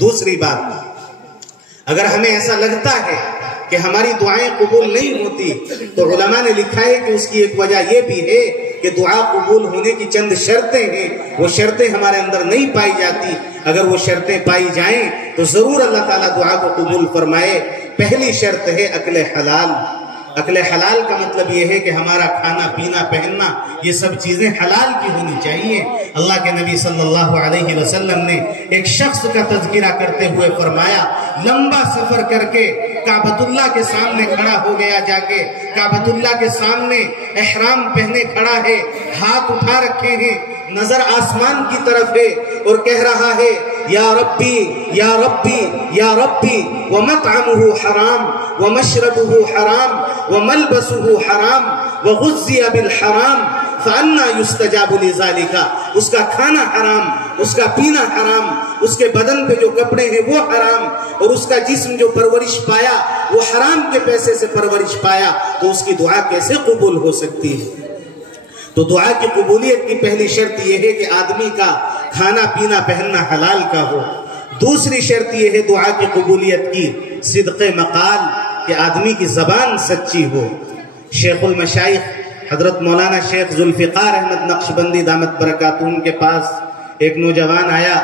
دوسری بات، اگر ہمیں ایسا لگتا ہے کہ ہماری دعائیں قبول نہیں ہوتی تو علماء نے لکھا ہے کہ اس کی ایک وجہ یہ بھی ہے کہ دعا قبول ہونے کی چند شرطیں ہیں، وہ شرطیں ہمارے اندر نہیں پائی جاتی۔ اگر وہ شرطیں پائی جائیں تو ضرور اللہ تعالیٰ دعا کو قبول فرمائے۔ پہلی شرط ہے عقل حلال۔ عقل حلال کا مطلب یہ ہے کہ ہمارا کھانا پینا پہننا یہ سب چیزیں حلال کی ہونی چاہیے۔ اللہ کے نبی صلی اللہ علیہ وسلم نے ایک شخص کا تذکرہ کرتے ہوئے فرمایا، لمبا سفر کر کے کعبۃ اللہ کے سامنے کھڑا ہو گیا، جا کے کعبۃ اللہ کے سامنے احرام پہنے کھڑا ہے، ہاتھ اٹھا رکھے ہیں، نظر آسمان کی طرف ہے اور کہہ رہا ہے، یا ربی یا ربی یا ربی، ومطعمہ حرام ومشربہ حرام وملبسہ حرام وغذی بالحرام فأنا یستجاب لذالک۔ اس کا کھانا حرام، اس کا پینا حرام، اس کے بدن پہ جو کپڑے ہیں وہ حرام، اور اس کا جسم جو پرورش پایا وہ حرام کے پیسے سے پرورش پایا، تو اس کی دعا کیسے قبول ہو سکتی ہے؟ تو دعا کی قبولیت کی پہلی شرط یہ ہے کہ آدمی کا کھانا پینا پہننا حلال کا ہو۔ دوسری شرط یہ ہے دعا کی قبولیت کی صدق مقال، کہ آدمی کی زبان سچی ہو۔ شیخ المشائخ حضرت مولانا شیخ ذوالفقار احمد نقشبندی دامت برکاتہم کے پاس ایک نوجوان آیا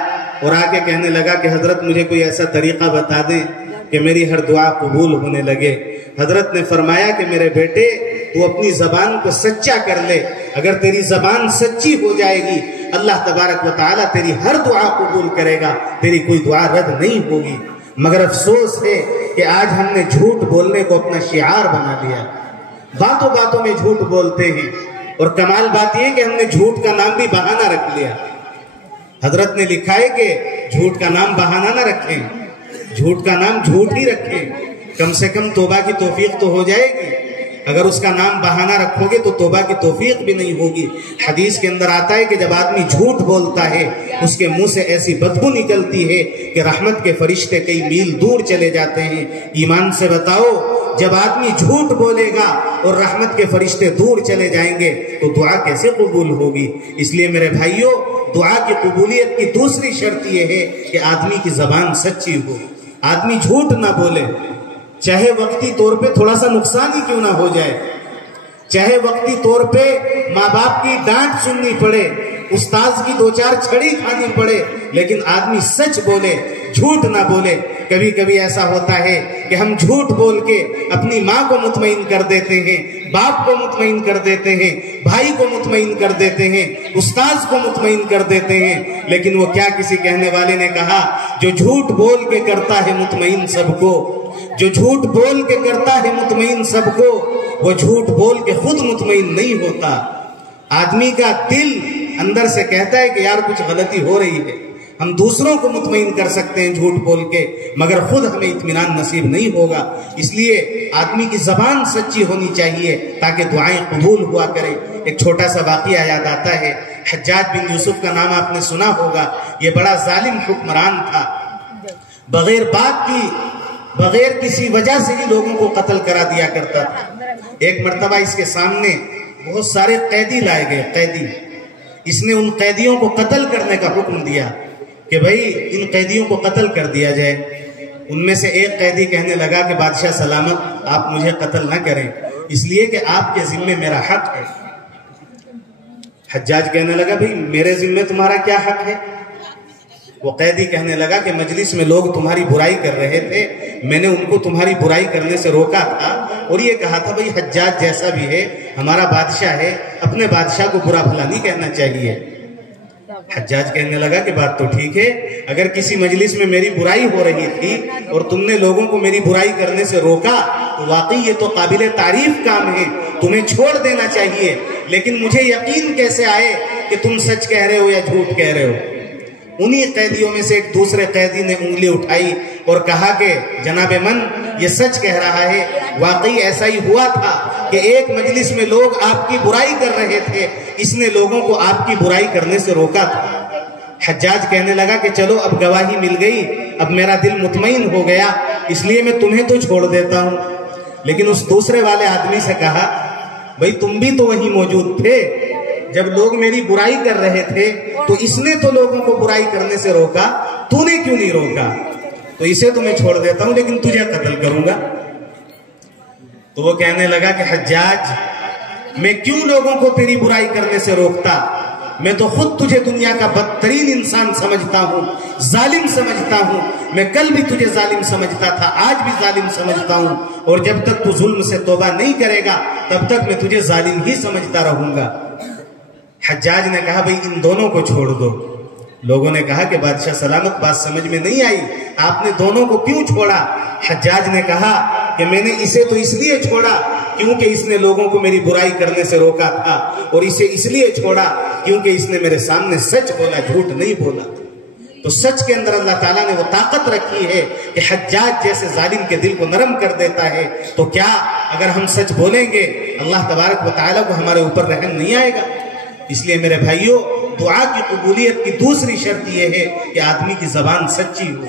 اور آ کے کہنے لگا کہ حضرت مجھے کوئی ایسا طریقہ بتا دیں کہ میری ہر دعا قبول ہونے لگے۔ حضرت نے فرمایا کہ میرے بیٹے تو اپنی زبان کو سچا کر لے، اگر تیری زبان سچی ہو جائے گی اللہ تبارک و تعالیٰ تیری ہر دعا قبول کرے گا، تیری کوئی دعا رد نہیں ہوگی۔ مگر افسوس ہے کہ آج ہم نے جھوٹ بولنے کو اپنا شعار بنا لیا، باتوں باتوں میں جھوٹ بولتے ہیں، اور کمال بات یہ کہ ہم نے جھوٹ کا نام بھی بہانہ رکھ لیا۔ حضرت نے لکھا ہے کہ جھوٹ کا نام بہانہ نہ رکھیں، جھوٹ کا نام جھوٹ ہی رکھیں، کم سے کم توبہ کی توفیق تو ہو جائے گی۔ اگر اس کا نام بہانہ رکھو گے تو توبہ کی توفیق بھی نہیں ہوگی۔ حدیث کے اندر آتا ہے کہ جب آدمی جھوٹ بولتا ہے اس کے منہ سے ایسی بدبو نکلتی ہے کہ رحمت کے فرشتے کئی میل دور چلے جاتے ہیں۔ ایمان سے بتاؤ، جب آدمی جھوٹ بولے گا اور رحمت کے فرشتے دور چلے جائیں گے تو دعا کیسے قبول ہوگی؟ اس لیے میرے بھائیوں، دعا کی قبولیت کی دوسری شرط یہ ہے کہ آدمی کی زبان سچی ہو، آدمی جھوٹ نہ بولے، چاہے وقتی طور پہ تھوڑا سا نقصان ہی کیوں نہ ہو جائے، چاہے وقتی طور پہ ماں باپ کی ڈانٹ سننی پڑے، استاذ کی دو چار چھڑی کھانی پڑے، لیکن آدمی سچ بولے، جھوٹ نہ بولے۔ کبھی کبھی ایسا ہوتا ہے کہ ہم جھوٹ بول کے اپنی ماں کو مطمئن کر دیتے ہیں، باپ کو مطمئن کر دیتے ہیں، بھائی کو مطمئن کر دیتے ہیں، استاذ کو مطمئن کر دیتے ہیں، لیکن وہ کیا کسی کہنے والے نے کہا، جو جھوٹ بول کے کرتا ہے مطمئن سب کو، جو جھوٹ بول کے کرتا ہے مطمئن سب کو، وہ جھوٹ بول کے خود مطمئن نہیں ہوتا۔ آدمی کا دل اندر سے کہتا ہے کہ یار کچھ غلطی ہو رہی ہے، ہم دوسروں کو مطمئن کر سکتے ہیں جھوٹ بول کے، مگر خود ہمیں اطمینان نصیب نہیں ہوگا۔ اس لیے آدمی کی زبان سچی ہونی چاہیے تاکہ دعائیں قبول ہوا کریں۔ ایک چھوٹا سا واقعہ یاد آتا ہے، حجاج بن یوسف کا نام آپ نے سنا ہوگا۔ یہ بڑا ظالم حکمران تھا، بغیر بات کی، بغیر کسی وجہ سے ہی لوگوں کو قتل کرا دیا کرتا تھا۔ ایک مرتبہ اس کے سامنے بہت سارے قیدی لائے گئے، قیدی۔ اس نے ان قیدیوں کو قتل کرنے کا حکم دیا کہ بھئی ان قیدیوں کو قتل کر دیا جائے۔ ان میں سے ایک قیدی کہنے لگا کہ بادشاہ سلامت، آپ مجھے قتل نہ کریں، اس لیے کہ آپ کے ذمے میرا حق ہے۔ حجاج کہنے لگا بھئی میرے ذمے تمہارا کیا حق ہے؟ وہ قیدی کہنے لگا کہ مجلس میں لوگ تمہاری برائی کر رہے تھے، میں نے ان کو تمہاری برائی کرنے سے روکا تھا، اور یہ کہا تھا بھئی حجاج جیسا بھی ہے ہمارا بادشاہ ہے، اپنے بادشاہ کو برا بھلا نہیں کہنا چاہیے۔ حجاج کہنے لگا کہ بات تو ٹھیک ہے، اگر کسی مجلس میں میری برائی ہو رہی تھی اور تم نے لوگوں کو میری برائی کرنے سے روکا تو واقعی یہ تو قابل تعریف کام ہے، تمہیں چھوڑ دینا چاہیے، لیکن مجھے یقین کیسے آئے کہ تم سچ کہہ رہے ہو یا جھوٹ کہہ رہے ہو؟ انہی قیدیوں میں سے ایک دوسرے قیدی نے انگلی اٹھائی اور کہا کہ جناب من، یہ سچ کہہ رہا ہے، واقعی ایسا ہی ہوا تھا کہ ایک مجلس میں لوگ آپ کی برائی کر رہے تھے، اس نے لوگوں کو آپ کی برائی کرنے سے روکا تھا۔ حجاج کہنے لگا کہ چلو اب گواہی مل گئی، اب میرا دل مطمئن ہو گیا، اس لیے میں تمہیں تو چھوڑ دیتا ہوں۔ لیکن اس دوسرے والے آدمی سے کہا بھئی تم بھی تو وہیں موجود تھے جب لوگ میری برائی کر رہے تھے، تو اس نے تو لوگوں کو برائی کرنے سے روکا، تو نے کیوں نہیں روکا؟ تو اسے تو میں چھوڑ دیتا ہوں لیکن تجھے قتل کروں گا۔ تو وہ کہنے لگا کہ حجاج میں کیوں لوگوں کو تیری برائی کرنے سے روکتا؟ میں تو خود تجھے دنیا کا بدترین انسان سمجھتا ہوں، ظالم سمجھتا ہوں۔ میں کل بھی تجھے ظالم سمجھتا تھا، آج بھی ظالم سمجھتا ہوں، اور جب تک تو ظلم سے توبہ نہیں کرے گا تب تک میں تجھے ظالم ہی سمجھتا رہوں گا۔ حجاج نے کہا بھئی ان دونوں کو چھوڑ دو۔ لوگوں نے کہا کہ بادشاہ سلامت بات سمجھ میں نہیں آئی، آپ نے دونوں کو کیوں چھوڑا؟ حجاج نے کہا کہ میں نے اسے تو اس لیے چھوڑا کیونکہ اس نے لوگوں کو میری برائی کرنے سے روکا تھا، اور اسے اس لیے چھوڑا کیونکہ اس نے میرے سامنے سچ بولا، جھوٹ نہیں بولا۔ تو سچ کے اندر اللہ تعالیٰ نے وہ طاقت رکھی ہے کہ حجاج جیسے ظالم کے دل کو نرم کر دیتا ہے، تو کیا اگر ہم سچ بولیں گے اللہ تبارک و تعالیٰ کو ہمارے اوپر رحم نہیں آئے گا؟ اس لیے میرے بھائیوں، دعا کی قبولیت کی دوسری شرط یہ ہے کہ آدمی کی زبان سچی ہو۔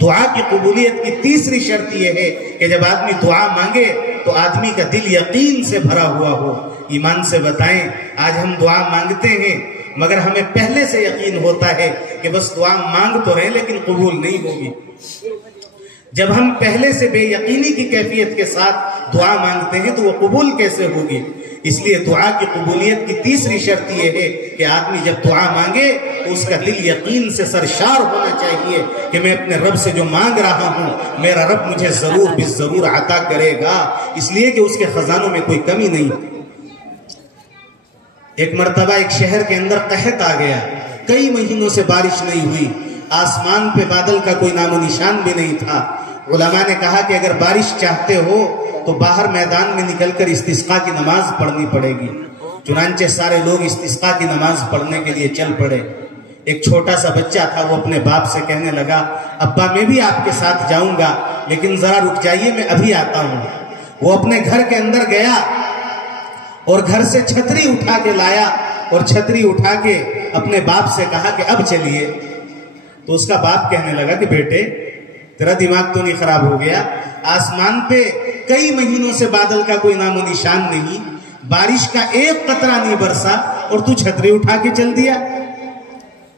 دعا کی قبولیت کی تیسری شرط یہ ہے کہ جب آدمی دعا مانگے تو آدمی کا دل یقین سے بھرا ہوا ہو۔ ایمان سے بتائیں، آج ہم دعا مانگتے ہیں مگر ہمیں پہلے سے یقین ہوتا ہے کہ بس دعا مانگ تو رہے لیکن قبول نہیں ہوگی۔ جب ہم پہلے سے بے یقینی کی کیفیت کے ساتھ دعا مانگتے ہیں تو وہ قبول کیسے ہوگی؟ اس لیے دعا کی قبولیت کی تیسری شرط یہ ہے کہ آدمی جب دعا مانگے تو اس کا دل یقین سے سرشار ہونا چاہیے کہ میں اپنے رب سے جو مانگ رہا ہوں میرا رب مجھے ضرور بالضرور عطا کرے گا، اس لیے کہ اس کے خزانوں میں کوئی کمی نہیں۔ ایک مرتبہ ایک شہر کے اندر قحط آ گیا، کئی مہینوں سے بارش نہیں ہوئی، آسمان پہ بادل کا کوئی نام و نشان بھی نہیں تھا۔ علماء نے کہا کہ اگر بارش چاہتے ہو تو باہر میدان میں نکل کر استسقاء کی نماز پڑھنی پڑے گی۔ چنانچہ سارے لوگ استسقاء کی نماز پڑھنے کے لیے چل پڑے۔ ایک چھوٹا سا بچہ تھا، وہ اپنے باپ سے کہنے لگا ابا میں بھی آپ کے ساتھ جاؤں گا لیکن ذرا رک جائیے، میں ابھی آتا ہوں۔ وہ اپنے گھر کے اندر گیا اور گھر سے چھتری اٹھا کے لایا اور چھتری اٹھا کے اپنے باپ سے کہا کہ اب چلیے۔ تو اس کا باپ کہنے لگا کہ بیٹے تیرا دماغ تو نہیں خراب ہو گیا؟ آسمان پہ کئی مہینوں سے بادل کا کوئی نام و نشان نہیں، بارش کا ایک قطرہ نہیں برسا اور تو چھتری اٹھا کے چل دیا۔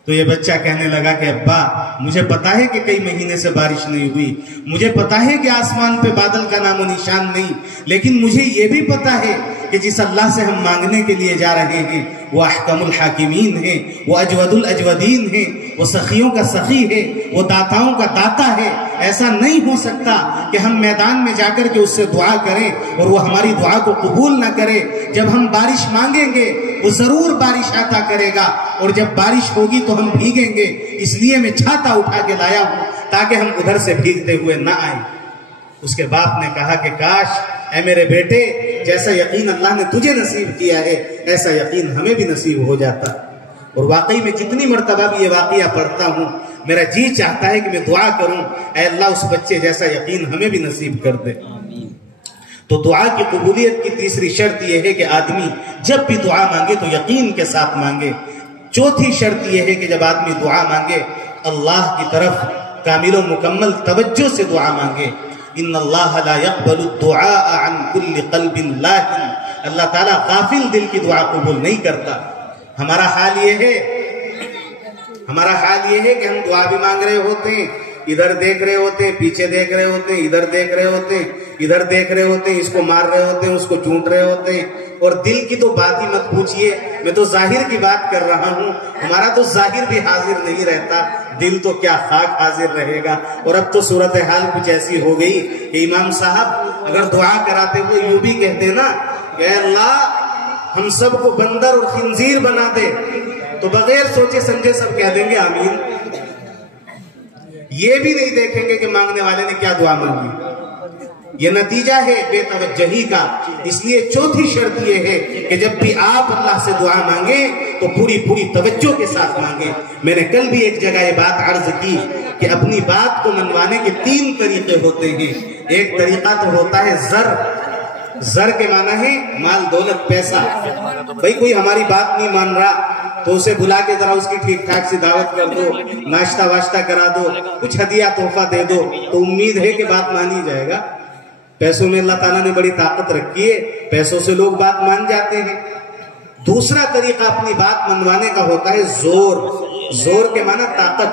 تو یہ بچہ کہنے لگا کہ ابا مجھے پتا ہے کہ کئی مہینے سے بارش نہیں ہوئی، مجھے پتا ہے کہ آسمان پہ بادل کا نام و نشان نہیں، لیکن مجھے یہ بھی پتا ہے کہ جس اللہ سے ہم مانگنے کے لیے جا رہے ہیں وہ احکم الحاکمین ہے، وہ اجود الاجودین ہے، وہ سخیوں کا سخی ہے، وہ داتاؤں کا داتا ہے۔ ایسا نہیں ہو سکتا کہ ہم میدان میں جا کر کے اس سے دعا کریں اور وہ ہماری دعا کو قبول نہ کرے۔ جب ہم بارش مانگیں گے وہ ضرور بارش عطا کرے گا، اور جب بارش ہوگی تو ہم بھیگیں گے۔ اس لیے میں چھاتا اٹھا کے لایا ہوں تاکہ ہم ادھر سے بھیگتے ہوئے نہ آئیں۔ اس کے باپ نے کہا کہ کاش اے میرے بیٹے جیسا یقین اللہ نے تجھے نصیب کیا ہے ایسا یقین ہمیں بھی نصیب ہو جاتا۔ اور واقعی میں جتنی مرتبہ بھی یہ واقعہ پڑھتا ہوں میرا جی چاہتا ہے کہ میں دعا کروں اے اللہ اس بچے جیسا یقین ہمیں بھی نصیب کر دے۔ تو دعا کی قبولیت کی تیسری شرط یہ ہے کہ آدمی جب بھی دعا مانگے تو یقین کے ساتھ مانگے۔ چوتھی شرط یہ ہے کہ جب آدمی دعا مانگے اللہ کی طرف کامل و مکمل توجہ سے دعا مانگے۔ ان اللہ لا يقبل الدعاء عن كل قلب لاهن، اللہ تعالیٰ غافل دل کی دعا قبول نہیں کرتا۔ ہمارا حال یہ ہے کہ ہم دعا بھی مانگ رہے ہوتے ہیں، ادھر دیکھ رہے ہوتے ہیں، پیچھے دیکھ رہے ہوتے ہیں، ادھر دیکھ رہے ہوتے ہیں، ادھر دیکھ رہے ہوتے ہیں، اس کو مار رہے ہوتے ہیں، اس کو چونٹ رہے ہوتے ہیں، اور دل کی تو بات ہی مت پوچھئے۔ میں تو ظاہر کی بات کر رہا ہوں، ہمارا تو ظاہر بھی حاضر نہیں رہتا، دل تو کیا خاک حاضر رہے گا۔ اور اب تو صورتحال کچھ ایسی ہو گئی کہ امام صاحب اگر دعا کراتے ہوئے یوں بھی کہتے نا کہ اے اللہ ہم سب کو بندر اور خنزیر بنا دے، تو بغیر سوچے سمجھے سب کہہ دیں گے آمین۔ یہ بھی نہیں دیکھیں گے کہ مانگنے والے نے کیا دعا مانگی۔ یہ نتیجہ ہے بے توجہی کا۔ اس لیے چوتھی شرط یہ ہے کہ جب بھی آپ اللہ سے دعا مانگیں تو پوری توجہ کے ساتھ مانگیں۔ میں نے کل بھی ایک جگہ یہ بات عرض کی کہ اپنی بات کو منوانے کے 3 طریقے ہوتے ہیں۔ ایک طریقہ تو ہوتا ہے زر کے معنی ہے مال دولت پیسہ۔ بھائی کوئی ہماری بات نہیں مان رہا تو اسے بلا کے ذرا اس کی ٹھیک ٹھاک سی دعوت کر دو، ناشتہ واشتہ کرا دو، کچھ ہدیہ تحفہ دے دو تو امید ہے کہ بات مانی جائے گا۔ پیسوں میں اللہ تعالیٰ نے بڑی طاقت رکھی ہے، پیسوں سے لوگ بات مان جاتے ہیں۔ دوسرا طریقہ اپنی بات منوانے کا ہوتا ہے زور کے معنی طاقت۔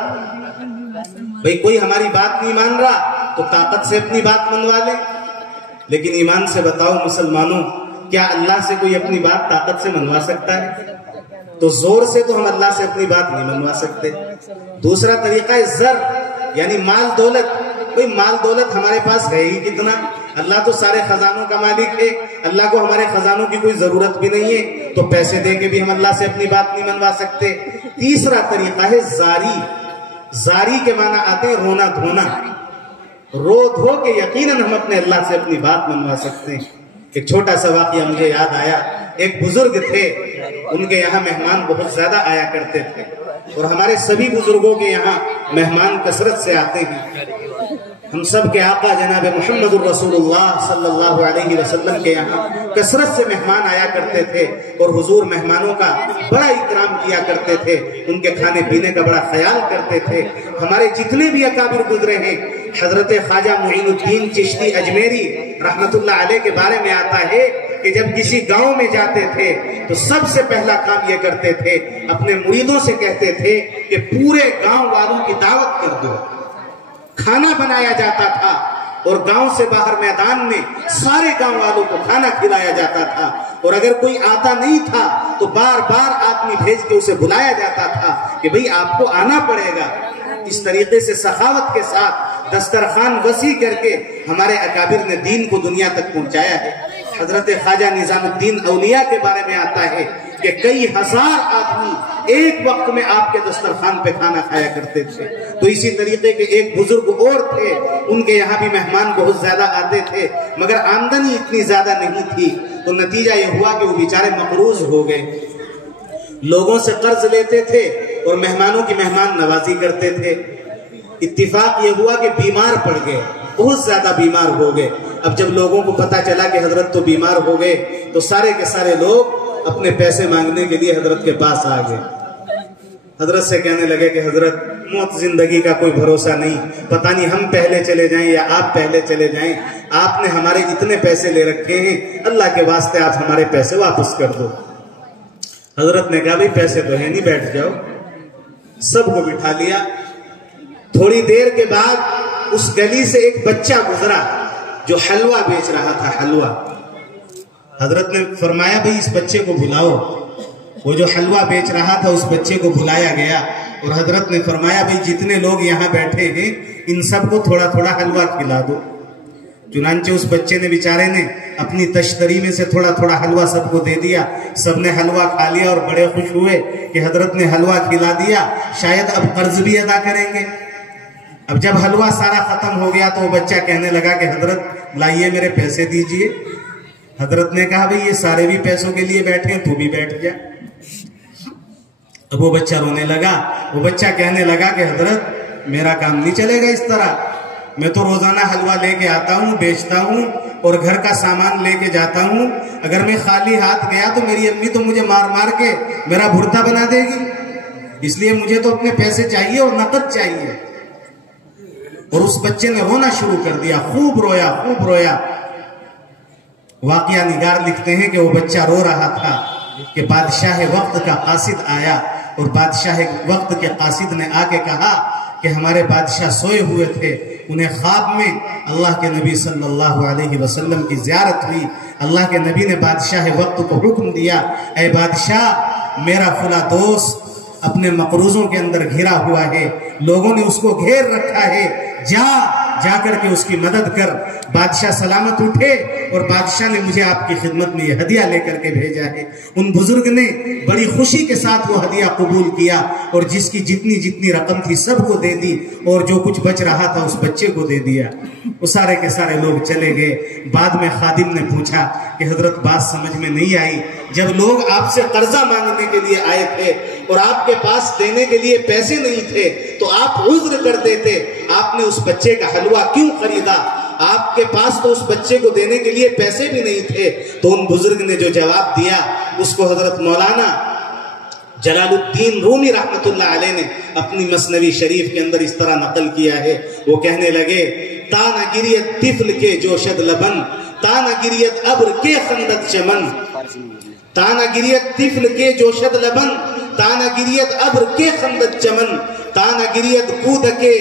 بھئی کوئی ہماری بات نہیں مان رہا تو طاقت سے اپنی بات منوا لے، لیکن ایمان سے بتاؤ مسلمانوں، کیا اللہ سے کوئی اپنی بات طاقت سے منوا سکتا ہے؟ تو زور سے تو ہم اللہ سے اپنی بات نہیں منوا سکتے۔ دوسرا طریقہ ہے زر، یعنی مال دولت۔ کوئی مال دولت ہمارے پاس ہے ہی کتنا، اللہ تو سارے خزانوں کا مالک ہے، اللہ کو ہمارے خزانوں کی کوئی ضرورت بھی نہیں ہے، تو پیسے دے کے بھی ہم اللہ سے اپنی بات نہیں منوا سکتے۔ تیسرا طریقہ ہے زاری۔ زاری کے معنی آتے ہیں رونا دھونا، رو دھو کے یقیناً ہم اپنے اللہ سے اپنی بات منوا سکتے ہیں۔ ایک چھوٹا سا واقعہ مجھے یاد آیا، ایک بزرگ تھے، ان کے یہاں مہمان بہت زیادہ آیا کرتے تھے، اور ہمارے سبھی بزرگوں کے یہاں مہمان کثرت سے آتے ہیں۔ ہم سب کے آقا جناب محمد الرسول اللہ صلی اللہ علیہ وسلم کے یہاں کثرت سے مہمان آیا کرتے تھے، اور حضور مہمانوں کا بڑا اکرام کیا کرتے تھے، ان کے کھانے پینے کا بڑا خیال کرتے تھے۔ ہمارے جتنے بھی اکابر گزرے ہیں، حضرت خواجہ معین الدین چشتی اجمیری رحمت اللہ علیہ کے بارے میں آتا ہے کہ جب کسی گاؤں میں جاتے تھے تو سب سے پہلا کام یہ کرتے تھے، اپنے مریدوں سے کہتے تھے کہ پورے گاؤں والوں کی دعوت کر دو۔ کھانا بنایا جاتا تھا، اور گاؤں سے باہر میدان میں سارے گاؤں والوں کو کھانا کھلایا جاتا تھا، اور اگر کوئی آتا نہیں تھا تو بار بار آدمی بھیج کے اسے بلایا جاتا تھا کہ بھئی آپ کو آنا پڑے گا۔ اس طریقے سے سخاوت کے ساتھ دسترخوان وسیع کر کے ہمارے اکابر نے دین کو دنیا تک پہنچایا ہے۔ حضرت خواجہ نظام الدین اولیاء کے بارے میں آتا ہے کہ کئی ہزار آدمی ایک وقت میں آپ کے دسترخوان پہ کھانا کھایا کرتے تھے۔ تو اسی طریقے کے ایک بزرگ اور تھے، ان کے یہاں بھی مہمان بہت زیادہ آتے تھے، مگر آمدنی اتنی زیادہ نہیں تھی، تو نتیجہ یہ ہوا کہ وہ بیچارے مقروض ہو گئے، لوگوں سے قرض لیتے تھے اور مہمانوں کی مہمان نوازی کرتے تھے۔ اتفاق یہ ہوا کہ بیمار پڑ گئے، بہت زیادہ بیمار ہو گئے۔ اب جب لوگوں کو پتا چلا کہ حضرت تو بیمار ہو گئے، تو سارے کے سارے لوگ اپنے پیسے مانگنے کے لیے حضرت کے پاس آ گئے۔ حضرت سے کہنے لگے کہ حضرت موت زندگی کا کوئی بھروسہ نہیں، پتہ نہیں ہم پہلے چلے جائیں یا آپ پہلے چلے جائیں، آپ نے ہمارے اتنے پیسے لے رکھے ہیں، اللہ کے واسطے آپ ہمارے پیسے واپس کر دو۔ حضرت نے کہا بھئی پیسے تو ہیں نہیں، بیٹھ جاؤ۔ سب کو بٹھا لیا۔ تھوڑی دیر کے بعد اس گلی سے ایک بچہ گزرا جو حلوہ بیچ رہا تھا، حلوہ۔ حضرت نے فرمایا بھئی اس بچے کو بلاؤ۔ وہ جو حلوہ بیچ رہا تھا اس بچے کو بلایا گیا، اور حضرت نے فرمایا بھئی جتنے لوگ یہاں بیٹھے ہیں ان سب کو تھوڑا تھوڑا حلوہ کھلا دو۔ چنانچہ اس بچے نے بیچارے نے اپنی تشتری میں سے تھوڑا تھوڑا حلوہ سب کو دے دیا، سب نے حلوہ کھا لیا اور بڑے خوش ہوئے کہ حضرت نے حلوہ کھلا دیا، شاید اب قرض بھی ادا کریں گے۔ اب جب حلوہ سارا ختم ہو گیا تو وہ بچہ کہنے لگا کہ حضرت لائیے میرے پیسے دیجئے۔ حضرت نے کہا بھئی یہ سارے بھی پیسوں کے لیے بیٹھے ہیں، تو بھی بیٹھ جا۔ اب وہ بچہ رونے لگا، وہ بچہ کہنے لگا کہ حضرت میرا کام نہیں چلے گا اس طرح، میں تو روزانہ حلوہ لے کے آتا ہوں، بیچتا ہوں اور گھر کا سامان لے کے جاتا ہوں، اگر میں خالی ہاتھ گیا تو میری امی تو مجھے مار مار کے میرا بھرتا بنا دے گی، اس لیے مجھے تو اپنے پیسے چاہیے اور نقد چاہیے۔ اور اس بچے نے رونا شروع کر دیا، خوب رویا خوب رویا۔ واقعہ نگار لکھتے ہیں کہ وہ بچہ رو رہا تھا کہ بادشاہ وقت کا قاصد آیا، اور بادشاہ وقت کے قاصد نے آ کے کہا کہ ہمارے بادشاہ سوئے ہوئے تھے، انہیں خواب میں اللہ کے نبی صلی اللہ علیہ وسلم کی زیارت ہوئی، اللہ کے نبی نے بادشاہ وقت کو حکم دیا، اے بادشاہ میرا فلاں دوست اپنے مقروضوں کے اندر گھرا ہوا ہے، لوگوں نے اس کو گھیر رکھا ہے، جا کر کے اس کی مدد کر۔ بادشاہ سلامت اٹھے اور بادشاہ نے مجھے آپ کی خدمت میں یہ ہدیہ لے کر کے بھیجا ہے۔ ان بزرگ نے بڑی خوشی کے ساتھ وہ ہدیہ قبول کیا، اور جس کی جتنی رقم تھی سب کو دے دی، اور جو کچھ بچ رہا تھا اس بچے کو دے دیا۔ وہ سارے کے سارے لوگ چلے گئے۔ بعد میں خادم نے پوچھا کہ حضرت بات سمجھ میں نہیں آئی، جب لوگ آپ سے قرضہ مانگنے کے لیے آئے تھے اور آپ کے پاس دینے کے لیے پیسے نہیں تھے تو آپ عذر کرتے تھے، آپ نے اس بچے کا حلوہ کیوں خریدا؟ آپ کے پاس تو اس بچے کو دینے کے لیے پیسے بھی نہیں تھے۔ تو ان بزرگ نے جو جواب دیا اس کو حضرت مولانا جلال الدین رومی رحمت اللہ علیہ نے اپنی مثنوی شریف کے اندر اس طرح نقل کیا ہے۔ وہ کہنے لگے تا نہ گریت طفل کے جوشد لبن، تا نہ گریت ابر کے خندت چمن، تا نہ گریت طفل کے جوشد لبن، تا نہ گریت ابر کے خندت چمن، تا نہ گریت کود کے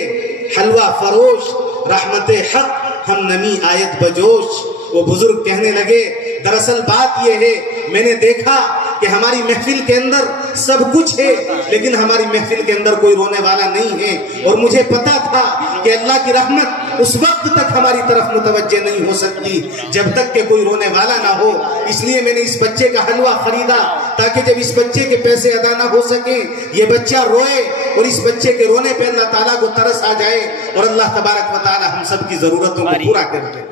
حلوہ فروش رحمت حق ہم نمی آیت بجوش. وہ بزرگ کہنے لگے دراصل بات یہ ہے میں نے دیکھا کہ ہماری محفل کے اندر سب کچھ ہے لیکن ہماری محفل کے اندر کوئی رونے والا نہیں ہے، اور مجھے پتا تھا کہ اللہ کی رحمت اس وقت تک ہماری طرف متوجہ نہیں ہو سکتی جب تک کہ کوئی رونے والا نہ ہو. اس لیے میں نے اس بچے کا حلوہ خریدا تاکہ جب اس بچے کے پیسے ادا نہ ہو سکیں یہ بچہ روئے اور اس بچے کے رونے پہ اللہ تعالیٰ کو ترس آ جائے اور اللہ تبارک و تعالیٰ ہم سب کی ضرورتوں کو پورا کر دے.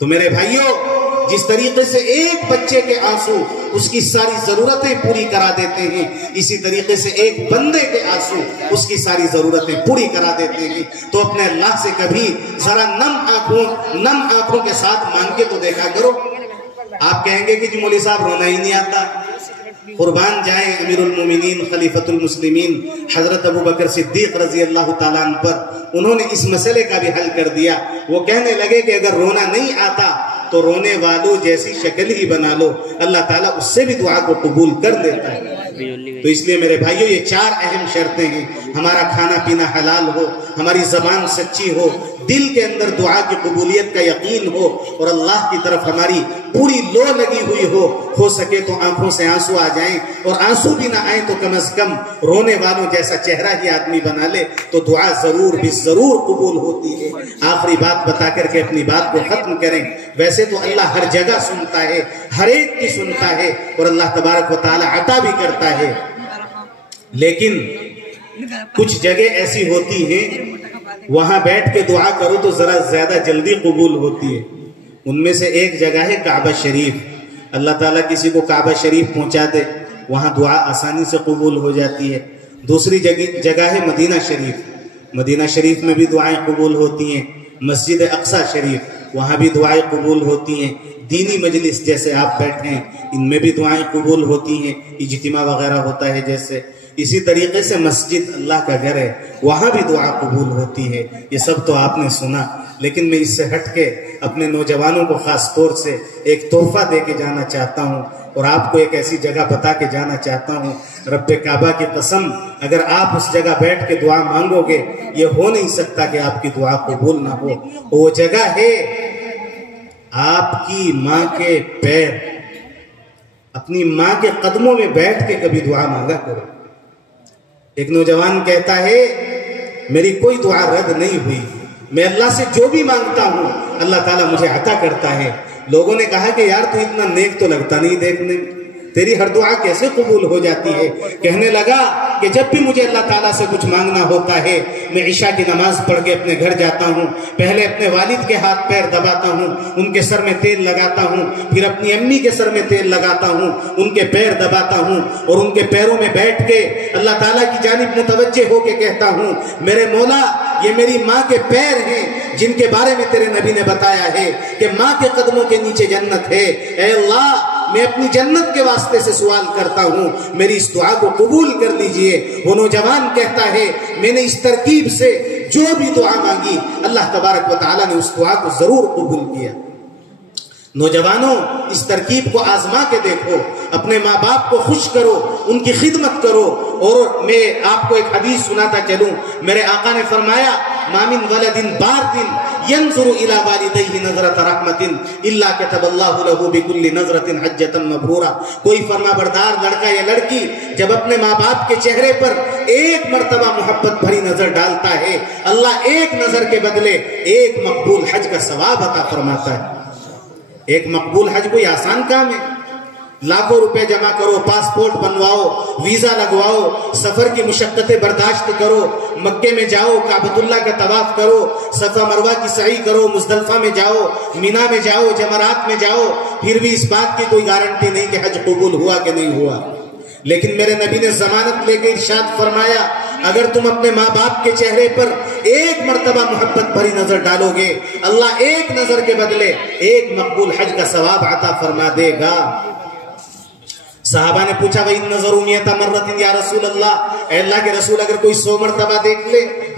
تو میرے بھائیوں، جس طریقے سے ایک بچے کے آنسو اس کی ساری ضرورتیں پوری کرا دیتے ہیں، اسی طریقے سے ایک بندے کے آنسو اس کی ساری ضرورتیں پوری کرا دیتے ہیں. تو اپنے اللہ سے کبھی ذرا نم آنکھوں کے ساتھ مانگ کے تو دیکھا کرو. آپ کہیں گے کہ جی مولوی صاحب رونا ہی نہیں آتا. قربان جائیں امیر المومنین خلیفۃ المسلمین حضرت ابو بکر صدیق رضی اللہ تعالیٰ عنہ پر، انہوں نے اس مسئلے کا بھی حل کر دیا. وہ کہنے لگے کہ اگر رونا نہیں آتا تو رونے والوں جیسی شکل ہی بنا لو، اللہ تعالیٰ اس سے بھی دعا کو قبول کر دیتا ہے. تو اس لیے میرے بھائیوں یہ 4 اہم شرطیں ہیں. ہمارا کھانا پینا حلال ہو، ہماری زبان سچی ہو، دل کے اندر دعا کی قبولیت کا یقین ہو، اور اللہ کی طرف ہماری پوری لو لگی ہوئی ہو سکے تو آنکھوں سے آنسو آ جائیں، اور آنسو بھی نہ آئیں تو کم از کم رونے والوں جیسا چہرہ ہی آدمی بنا لے تو دعا ضرور بھی ضرور قبول ہوتی ہے. آخری بات بتا کر کے اپنی بات کو ختم کریں. ویسے تو اللہ ہر جگہ سنتا ہے، ہر ایک کی سنتا ہے، اور اللہ تبارک و تعالی عطا بھی کرتا ہے، لیکن کچھ جگہ ایسی ہوتی ہیں وہاں بیٹھ کے دعا کرو تو ذرا زیادہ جلدی قبول ہوتی ہے. ان میں سے ایک جگہ ہے کعبہ شریف. اللہ تعالیٰ کسی کو کعبہ شریف پہنچا دے وہاں دعا آسانی سے قبول ہو جاتی ہے. دوسری جگہ ہے مدینہ شریف. مدینہ شریف میں بھی دعائیں قبول ہوتی ہیں. مسجد اقصی شریف وہاں بھی دعائیں قبول ہوتی ہیں. دینی مجلس جیسے آپ بیٹھے ہیں ان میں بھی دعائیں قبول ہوتی ہیں، اجتماع وغیرہ ہوتا ہے جیسے. اسی طریقے سے مسجد اللہ کا گھر ہے وہاں بھی دعا قبول ہوتی ہے. یہ سب تو آپ نے سنا، لیکن میں اس سے ہٹ کے اپنے نوجوانوں کو خاص طور سے ایک تحفہ دے کے جانا چاہتا ہوں اور آپ کو ایک ایسی جگہ بتا کے جانا چاہتا ہوں. رب کعبہ کی قسم اگر آپ اس جگہ بیٹھ کے دعا مانگو گے یہ ہو نہیں سکتا کہ آپ کی دعا قبول نہ ہو. وہ جگہ ہے آپ کی ماں کے پیر، اپنی ماں کے قدموں میں بیٹھ کے کبھی دعا مانگا کرو. ایک نوجوان کہتا ہے میری کوئی دعا رد نہیں ہوئی، میں اللہ سے جو بھی مانگتا ہوں اللہ تعالیٰ مجھے عطا کرتا ہے. لوگوں نے کہا کہ یار تو اتنا نیک تو لگتا نہیں دیکھنے میں، تیری ہر دعا کیسے قبول ہو جاتی ہے؟ کہنے لگا کہ جب بھی مجھے اللہ تعالیٰ سے کچھ مانگنا ہوتا ہے میں عشاء کی نماز پڑھ کے اپنے گھر جاتا ہوں، پہلے اپنے والد کے ہاتھ پیر دباتا ہوں، ان کے سر میں تیل لگاتا ہوں، پھر اپنی امی کے سر میں تیل لگاتا ہوں، ان کے پیر دباتا ہوں اور ان کے پیروں میں بیٹھ کے اللہ تعالیٰ کی جانب متوجہ ہو کے کہتا ہوں میرے مولا یہ میری ماں کے پیر ہیں جن کے بارے میں تیرے نبی نے بتایا ہے کہ ماں کے قدموں کے نیچے جنت ہے. اے اللہ میں اپنی جنت کے واسطے سے سوال کرتا ہوں میری اس دعا کو قبول کر لیجئے. وہ نوجوان کہتا ہے میں نے اس ترکیب سے جو بھی دعا مانگی اللہ تبارک و تعالیٰ نے اس دعا کو ضرور قبول کیا. نوجوانوں اس ترکیب کو آزما کے دیکھو، اپنے ماں باپ کو خوش کرو، ان کی خدمت کرو. اور میں آپ کو ایک حدیث سناتا چلوں. میرے آقا نے فرمایا ما من ولد بارد ينظر الى والديه نظرة رحمة الا كتب الله له بكل نظرة حجة مبرورة. کوئی فرما بردار لڑکا یا لڑکی جب اپنے ماں باپ کے چہرے پر ایک مرتبہ محبت بھری نظر ڈالتا ہے اللہ ایک نظر کے بدلے ایک مقبول حج کا ثواب عطا فرماتا ہے. ایک مقبول حج کوئی آسان کام ہے؟ لاکھوں روپے جمع کرو، پاسپورٹ بنواؤ، ویزا لگواؤ، سفر کی مشقتیں برداشت کرو، مکے میں جاؤ، کعبۃ اللہ کا طواف کرو، صفا مروہ کی سعی کرو، مزدلفہ میں جاؤ، مینا میں جاؤ، جمرات میں جاؤ، پھر بھی اس بات کی کوئی گارنٹی نہیں کہ حج قبول ہوا کہ نہیں ہوا. لیکن میرے نبی نے ضمانت لے کے ارشاد فرمایا اگر تم اپنے ماں باپ کے چہرے پر ایک مرتبہ محبت بھری نظر ڈالو گے اللہ ایک نظر کے بدلے ایک مقبول حج کا ثواب عطا فرما دے گا. صحابہ نے پوچھا وَإِن نَّظَرُوا مِئَةَ مَرَّةٍ یا رسول اللہ، اے اللہ کے رسول اگر کوئی 100 مرتبہ دیکھ لے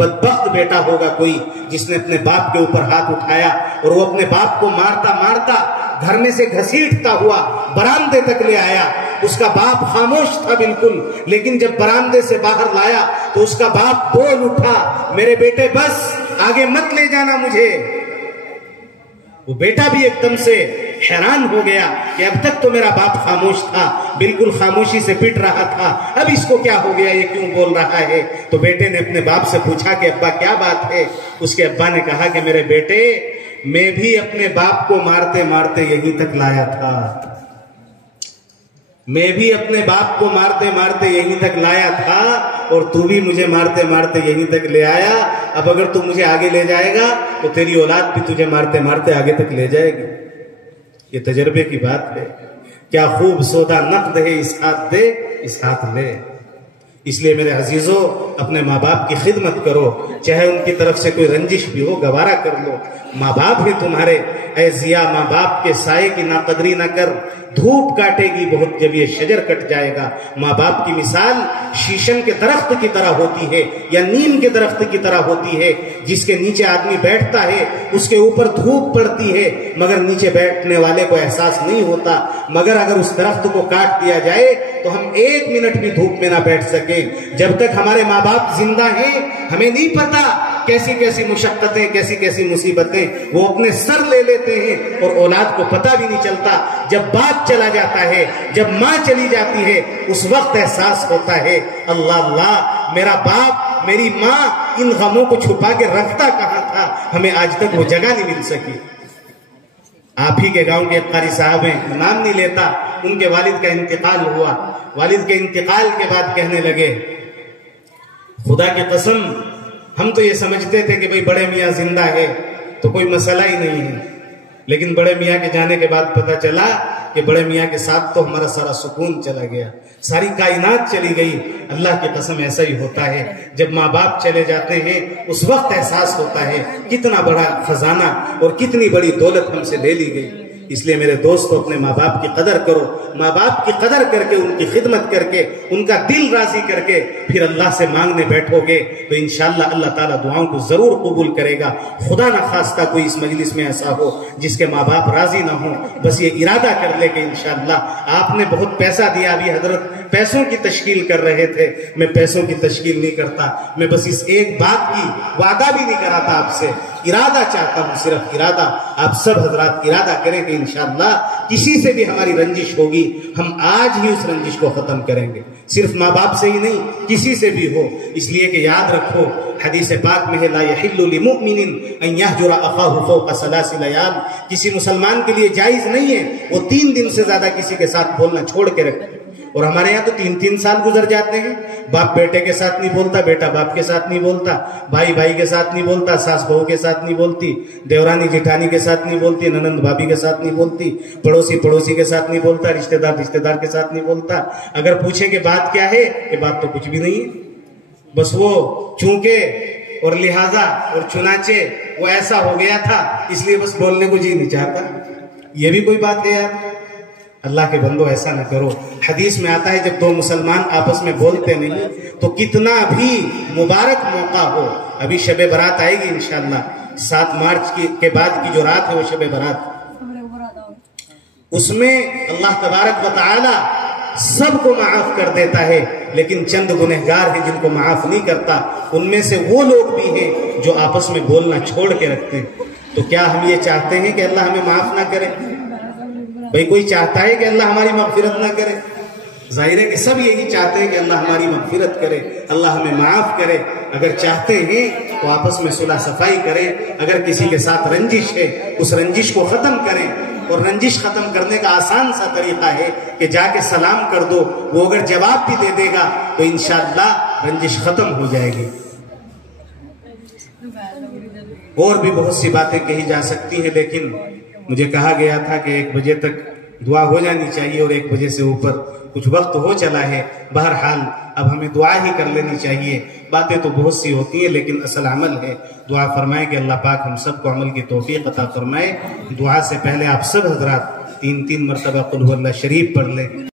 بدبخت بیٹا ہوگا کوئی جس نے اپنے باپ کے اوپر ہاتھ اٹھایا اور وہ اپنے باپ کو مارتا مارتا گھر میں سے گھسیٹتا ہوا برآمدے تک لے آیا. اس کا باپ خاموش تھا بالکل، لیکن جب برآمدے سے باہر لایا تو اس کا باپ بول اٹھا، میرے بیٹے بس آگے مت لے جانا مجھے. وہ بیٹا بھی ایک دم سے حیران ہو گیا کہ اب تک تو میرا باپ خاموش تھا، بالکل خاموشی سے پٹ رہا تھا، اب اس کو کیا ہو گیا، یہ کیوں بول رہا ہے؟ تو بیٹے نے اپنے باپ سے پوچھا کہ ابا کیا بات ہے؟ اس کے ابا نے کہا کہ میرے بیٹے، میں بھی اپنے باپ کو مارتے مارتے یہیں تک لایا تھا، میں بھی اپنے باپ کو مارتے مارتے یہیں تک لایا تھا، اور تو بھی مجھے مارتے مارتے یہیں تک لے آیا. اب اگر تو مجھے آگے لے جائے گا تو تیری اولاد بھی تجھے مارتے مارتے آگے تک لے جائے گی. یہ تجربے کی بات ہے. کیا خوب سودا نقد ہے، اس ہاتھ دے اس ہاتھ لے. اس لیے میرے عزیزوں، اپنے ماں باپ کی خدمت کرو، چاہے ان کی طرف سے کوئی رنجش بھی ہو گوارا کر لو. ماں باپ ہی تمہارے. اے ضیا، ماں باپ کے سائے کی ناقدری نہ کر، دھوپ کاٹے گی بہت جب یہ شجر کٹ جائے گا. ماں باپ کی مثال شیشم کے درخت کی طرح ہوتی ہے یا نیم کے درخت کی طرح ہوتی ہے، جس کے نیچے آدمی بیٹھتا ہے اس کے اوپر دھوپ پڑتی ہے مگر نیچے بیٹھنے والے کو احساس نہیں ہوتا. مگر اگر اس درخت کو کاٹ دیا جائے تو ہم ایک منٹ بھی دھوپ میں نہ بیٹھ سکیں. جب تک ہمارے ماں باپ زندہ ہیں ہمیں نہیں پتا کیسی کیسی مشقتیں، کیسی کیسی مصیبتیں وہ اپنے سر لے لیتے ہیں، اور اولاد کو پتہ بھی نہیں چلتا. جب باپ چلا جاتا ہے، جب ماں چلی جاتی ہے، اس وقت احساس ہوتا ہے اللہ اللہ، میرا باپ میری ماں ان غموں کو چھپا کے رکھتا کہاں تھا، ہمیں آج تک وہ جگہ نہیں مل سکی. آپ ہی کے گاؤں کے ایک قاری صاحب ہیں، نام نہیں لیتا، ان کے والد کا انتقال ہوا. والد کے انتقال کے بعد کہنے لگے، خدا کی قسم ہم تو یہ سمجھتے تھے کہ بھئی بڑے میاں زندہ ہے تو کوئی مسئلہ ہی نہیں ہے، لیکن بڑے میاں کے جانے کے بعد پتہ چلا کہ بڑے میاں کے ساتھ تو ہمارا سارا سکون چلا گیا، ساری کائنات چلی گئی. اللہ کی قسم ایسا ہی ہوتا ہے، جب ماں باپ چلے جاتے ہیں اس وقت احساس ہوتا ہے کتنا بڑا خزانہ اور کتنی بڑی دولت ہم سے لے لی گئی. اس لیے میرے دوستو، اپنے ماں باپ کی قدر کرو. ماں باپ کی قدر کر کے، ان کی خدمت کر کے، ان کا دل راضی کر کے پھر اللہ سے مانگنے بیٹھو گے تو انشاءاللہ اللہ تعالیٰ دعاؤں کو ضرور قبول کرے گا. خدا نہ خواستہ کوئی اس مجلس میں ایسا ہو جس کے ماں باپ راضی نہ ہوں. بس یہ ارادہ کر لے کہ انشاءاللہ آپ نے بہت پیسہ دیا. ابھی حضرت پیسوں کی تشکیل کر رہے تھے، میں پیسوں کی تشکیل نہیں کرتا، میں بس اس ایک بات کی وعدہ بھی نہیں کراتا آپ سے، ارادہ چاہتا ہوں، صرف ارادہ. آپ سب حضرات ارادہ کریں کہ انشاءاللہ کسی سے بھی ہماری رنجش ہوگی ہم آج ہی اس رنجش کو ختم کریں گے، صرف ماں باپ سے ہی نہیں، کسی سے بھی ہو. اس لیے کہ یاد رکھو حدیث پاک میں ہے لا یحل لمؤمن ان یہجر اخاہ فوق ثلاث لیال. کسی مسلمان کے لیے جائز نہیں ہے وہ 3 دن سے زیادہ کسی کے ساتھ بولنا چھوڑ کے رکھے. اور ہمارے یہاں تو 3 سال گزر جاتے ہیں، باپ بیٹے کے ساتھ نہیں بولتا، بیٹا باپ کے ساتھ نہیں بولتا، بھائی بھائی کے ساتھ نہیں بولتا، ساس بہو کے ساتھ نہیں بولتی، دیورانی جٹھانی کے ساتھ نہیں بولتی، ننند بھابھی کے ساتھ نہیں بولتی، پڑوسی کے ساتھ نہیں بولتا، رشتہ دار کے ساتھ نہیں بولتا. اگر پوچھیں کہ بات کیا ہے، کہ بات تو کچھ بھی نہیں ہے، بس وہ چونکہ اور لہذا اور چنانچہ وہ ایسا ہو گیا تھا اس لیے بس بولنے کو جی نہیں چاہتا. یہ بھی کوئی بات ہے یار؟ اللہ کے بندو ایسا نہ کرو. حدیث میں آتا ہے جب 2 مسلمان آپس میں بولتے نہیں تو کتنا بھی مبارک موقع ہو، ابھی شب برات آئے گی انشاءاللہ، 7 مارچ کے بعد کی جو رات ہے وہ شب برات، اس میں اللہ تبارک و تعالی سب کو معاف کر دیتا ہے، لیکن چند گنہگار ہیں جن کو معاف نہیں کرتا. ان میں سے وہ لوگ بھی ہیں جو آپس میں بولنا چھوڑ کے رکھتے ہیں. تو کیا ہم یہ چاہتے ہیں کہ اللہ ہمیں معاف نہ کرے؟ بھئی کوئی چاہتا ہے کہ اللہ ہماری مغفرت نہ کرے؟ ظاہر ہے کہ سب یہی چاہتے ہیں کہ اللہ ہماری مغفرت کرے، اللہ ہمیں معاف کرے. اگر چاہتے ہیں تو آپس میں صلح صفائی کریں. اگر کسی کے ساتھ رنجش ہے اس رنجش کو ختم کریں، اور رنجش ختم کرنے کا آسان سا طریقہ ہے کہ جا کے سلام کر دو. وہ اگر جواب بھی دے دے گا تو انشاءاللہ رنجش ختم ہو جائے گی. اور بھی بہت سی باتیں کہی جا سکتی ہیں، لیکن مجھے کہا گیا تھا کہ 1 بجے تک دعا ہو جانی چاہیے اور 1 بجے سے اوپر کچھ وقت ہو چلا ہے. بہرحال اب ہمیں دعا ہی کر لینی چاہیے. باتیں تو بہت سی ہوتی ہیں لیکن اصل عمل ہے. دعا فرمائے کہ اللہ پاک ہم سب کو عمل کی توفیق عطا فرمائے. دعا سے پہلے آپ سب حضرات 3 مرتبہ قل هو اللہ شریف پڑھ لیں.